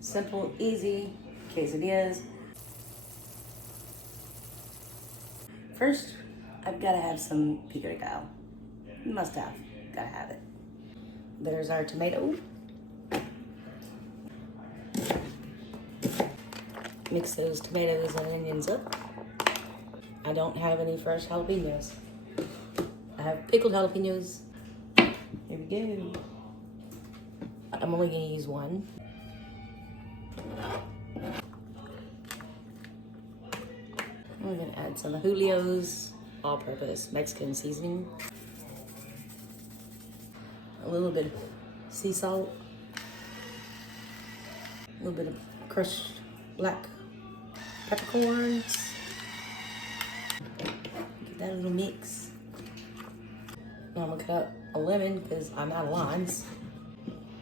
Simple, easy quesadillas. First, I've got to have some pico de gallo. Must have, gotta have it. There's our tomato. Mix those tomatoes and onions up. I don't have any fresh jalapeños. I have pickled jalapeños. Here we go. I'm only gonna use one. I'm gonna add some of Julio's all-purpose Mexican seasoning. A little bit of sea salt. A little bit of crushed black peppercorns. Get that little mix. Now I'm gonna cut up a lemon because I'm out of limes.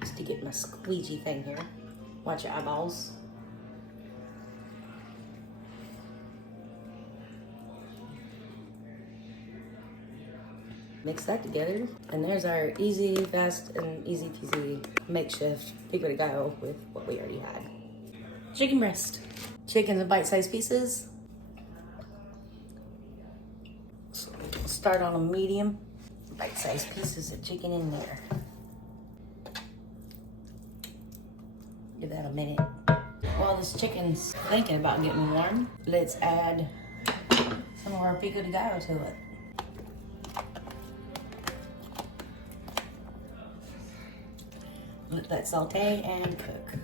Just to get my squeegee thing here. Watch your eyeballs. Mix that together, and there's our easy, fast, and easy peasy makeshift pico de gallo with what we already had. Chicken breast. Chicken in bite-sized pieces. So start on a medium. Bite-sized pieces of chicken in there. Give that a minute. While this chicken's thinking about getting warm, let's add some of our pico de gallo to it. Let that saute and cook.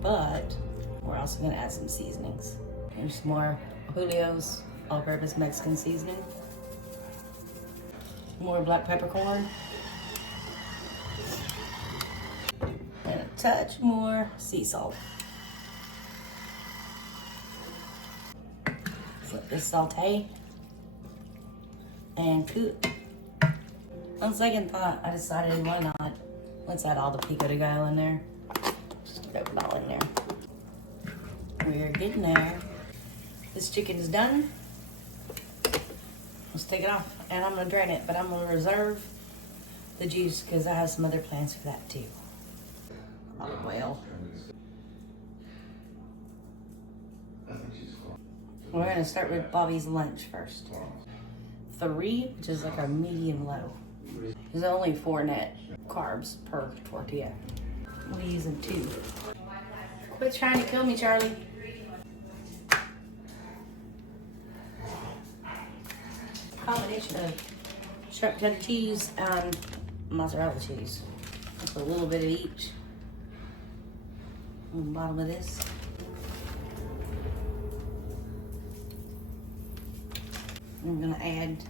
But we're also gonna add some seasonings. There's some more Julio's all-purpose Mexican seasoning. More black peppercorn. And a touch more sea salt. Let this saute and cook. On second thought, I decided why not? Let's add all the pico de gallo in there. Just throw it all in there. We're getting there. This chicken is done. Let's take it off, and I'm gonna drain it, but I'm gonna reserve the juice because I have some other plans for that too. Olive oil. We're gonna start with Bobby's lunch first. 3, which is like a medium low. There's only 4 net carbs per tortilla. We're using 2. Quit trying to kill me, Charlie. Combination of sharp cheddar cheese and mozzarella cheese. Just a little bit of each. On the bottom of this. I'm gonna add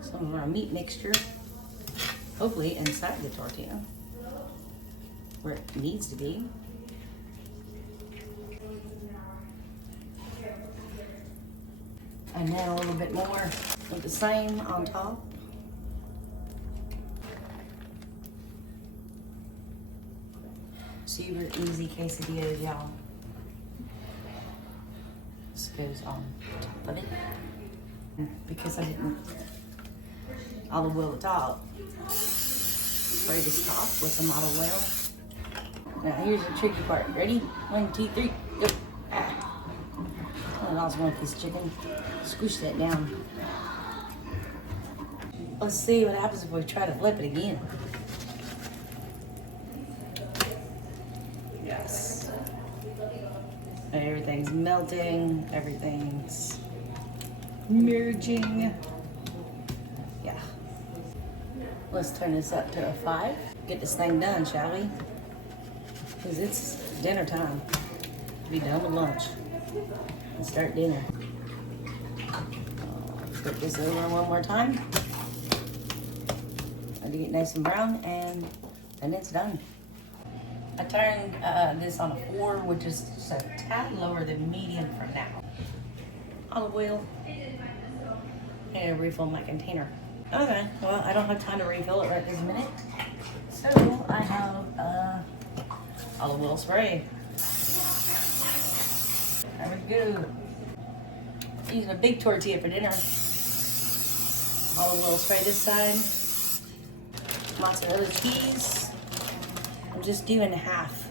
some of our meat mixture, hopefully inside the tortilla, where it needs to be. And then a little bit more of the same on top. Super easy quesadillas, y'all. This goes on top of it. Because I didn't olive oil at the top. Spray this top with some olive oil. Now here's the tricky part. Ready? 1, 2, 3, go. I also want this chicken. Squish that down. Let's see what happens if we try to flip it again. Yes. Everything's melting. Everything's merging. Yeah. Let's turn this up to a 5. Get this thing done, shall we? Because it's dinner time. Be done with lunch and start dinner. Flip this over one more time. Let it get nice and brown, and then it's done. I turned this on a 4, which is just a tad lower than medium for now. Olive oil. And refill my container. Okay, well, I don't have time to refill it right this minute. So I have olive oil spray. There we go. Using a big tortilla for dinner. Olive oil spray this side. Mozzarella cheese. I'm just doing half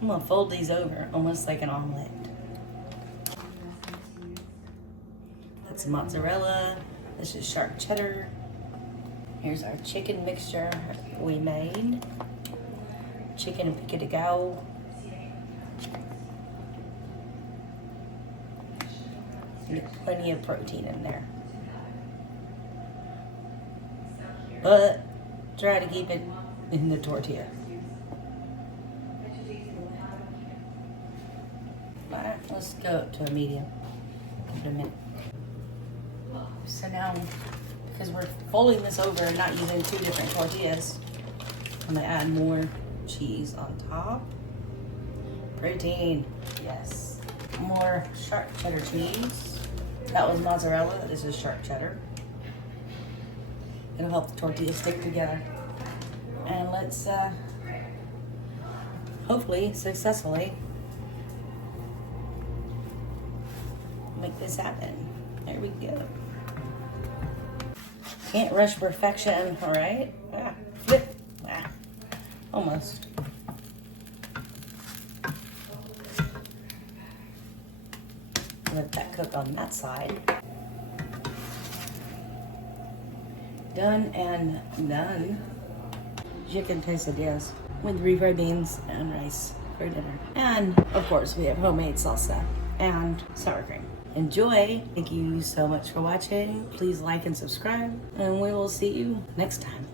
I'm gonna fold these over almost like an omelet. That's mozzarella. This is sharp cheddar. Here's our chicken mixture we made. Chicken and pico de gallo. Get plenty of protein in there. But try to keep it in the tortilla. Alright, let's go up to a medium. Give it a minute. So now, because we're folding this over and not using two different tortillas, I'm gonna add more cheese on top. Protein, yes. More sharp cheddar cheese. That was mozzarella, this is sharp cheddar. It'll help the tortillas stick together. And let's, hopefully, successfully make this happen. There we go. Can't rush perfection, all right? Ah, flip. Ah, almost. Let that cook on that side. Done and done. Chicken quesadillas with refried beans and rice for dinner. And of course, we have homemade salsa and sour cream. Enjoy. Thank you so much for watching. Please like and subscribe, and we will see you next time.